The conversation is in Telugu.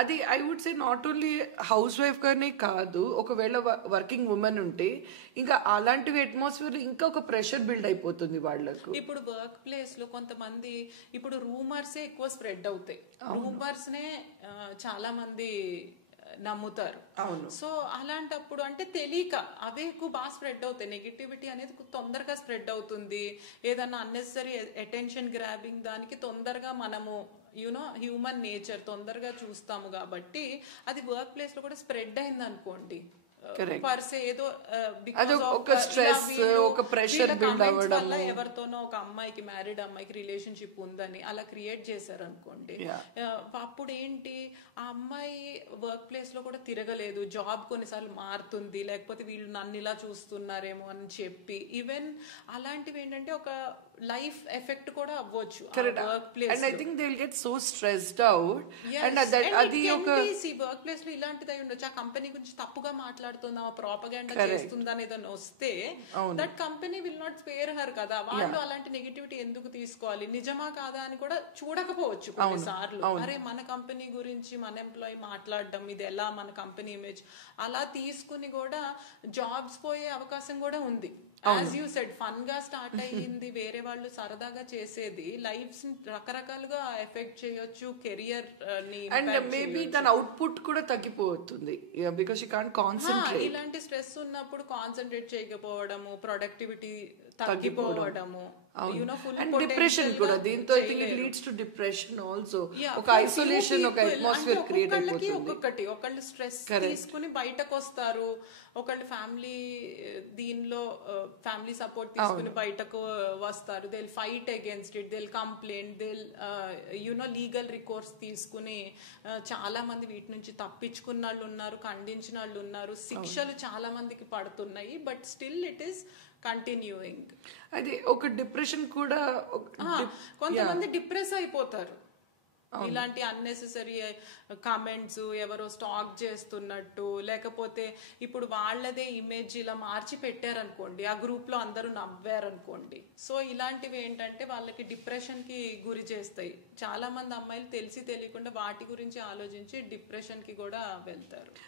అది I would say not only house wife గానే కాదు, ఒకవేళ వర్కింగ్ ఉమెన్ ఉంటే ఇంకా అలాంటివి అట్మాస్ఫియర్ ఇంకా ఒక ప్రెషర్ బిల్డ్ అయిపోతుంది వాళ్ళకు. ఇప్పుడు వర్క్ ప్లేస్ లో కొంతమంది ఇప్పుడు రూమర్సే ఎక్కువ స్ప్రెడ్ అవుతాయి, రూమర్స్ నే చాలా మంది నమ్ముతారు. సో అలాంటప్పుడు అంటే తెలియక అవే ఎక్కువ బాగా స్ప్రెడ్ అవుతాయి, నెగిటివిటీ అనేది తొందరగా స్ప్రెడ్ అవుతుంది. ఏదన్నా అన్నెసరీ అటెన్షన్ గ్రాబింగ్ దానికి తొందరగా మనము యూనో హ్యూమన్ నేచర్ తొందరగా చూస్తాము కాబట్టి అది వర్క్ ప్లేస్ లో కూడా స్ప్రెడ్ అయింది అనుకోండి, పర్సే ఏదో ఒక స్ట్రెస్ ఒక ప్రెషర్ బిల్డ్ అవ్వడం, ఎవరితోనో ఒక అమ్మాయికి మ్యారీడ్ అమ్మాయికి రిలేషన్షిప్ ఉందని అలా క్రియేట్ చేశారు అనుకోండి, అప్పుడు ఏంటి ఆ అమ్మాయి వర్క్ ప్లేస్ లో కూడా తిరగలేదు, జాబ్ కొన్నిసార్లు మారుతుంది, లేకపోతే వీళ్ళు నన్ను ఇలా చూస్తున్నారేమో అని చెప్పి ఈవెన్ అలాంటివి ఏంటంటే ఒక లైఫ్ ఎఫెక్ట్ కూడా అవ్వచ్చు work place. And I think they will get so stressed out. And అది ఒక వర్క్ ప్లేస్ లో ఇలాంటిది అయి ఉండొచ్చు, ఆ కంపెనీ గురించి తప్పుగా మాట్లాడుతుందా, ప్రాపగాండా చేస్తుందా ఏదైనా వస్తే that company will not spare her కదా. వాళ్ళు అలాంటి నెగిటివిటీ ఎందుకు తీసుకోవాలి, నిజమా కాదా అని కూడా చూడకపోవచ్చు కొన్నిసార్లు. అరే మన కంపెనీ గురించి మన ఎంప్లాయీ మాట్లాడడం ఇది ఎలా మన కంపెనీ ఇమేజ్ అలా తీసుకుని కూడా జాబ్స్ పోయే అవకాశం కూడా ఉంది. యాజ్ యూ సెడ్ ఫన్ గా స్టార్ట్ అయ్యింది, వేరే వాళ్ళు సరదాగా చేసేది లైఫ్స్ రకరకాలుగా ఎఫెక్ట్ చేయొచ్చు, కెరియర్ ని అండ్ మేబీ దాని అవుట్పుట్ కూడా తగ్గిపోతుంది బికాస్ యూ కాంట్ కాన్సంట్రేట్. ఇలాంటి స్ట్రెస్ ఉన్నప్పుడు కాన్సన్ట్రేట్ చేయకపోవడము, ప్రొడక్టివిటీ తగ్గిపోవడము, అండ్ డిప్రెషన్ కూడా దీంతో I think it leads to depression also. ఒక ఐసోలేషన్ ఒక అట్మాస్ఫియర్ క్రియేట్ అయిపోతుంది. ఒక్కొక్కటి ఒకళ్ళు స్ట్రెస్ తీసుకుని బయటకు వస్తారు, ఒకళ్ళు ఫ్యామిలీ దీనిలో ఫ్యామిలీ సపోర్ట్ తీసుకుని బయటకు వస్తారు, they will fight against it, they will complaint, they will legal recourse తీసుకుని చాలా మంది వీటి నుంచి తప్పించుకున్న వాళ్ళు ఉన్నారు, ఖండించిన వాళ్ళు ఉన్నారు, శిక్షలు చాలా మందికి పడుతున్నాయి, but still it is continuing. అది ఒక డిప్రెషన్ కూడా కొంతమంది డిప్రెస్ అయిపోతారు ఇలాంటి అన్నెసెసరీ కామెంట్స్, ఎవరో స్టాక్ చేస్తున్నట్టు, లేకపోతే ఇప్పుడు వాళ్ళదే ఇమేజ్ ఇలా మార్చి పెట్టారనుకోండి, ఆ గ్రూప్ లో అందరూ నవ్వారనుకోండి, సో ఇలాంటివి ఏంటంటే వాళ్ళకి డిప్రెషన్ కి గురి చేస్తాయి. చాలా మంది అమ్మాయిలు తెలిసి తెలియకుండా వాటి గురించి ఆలోచించి డిప్రెషన్ కి కూడా వెళ్తారు.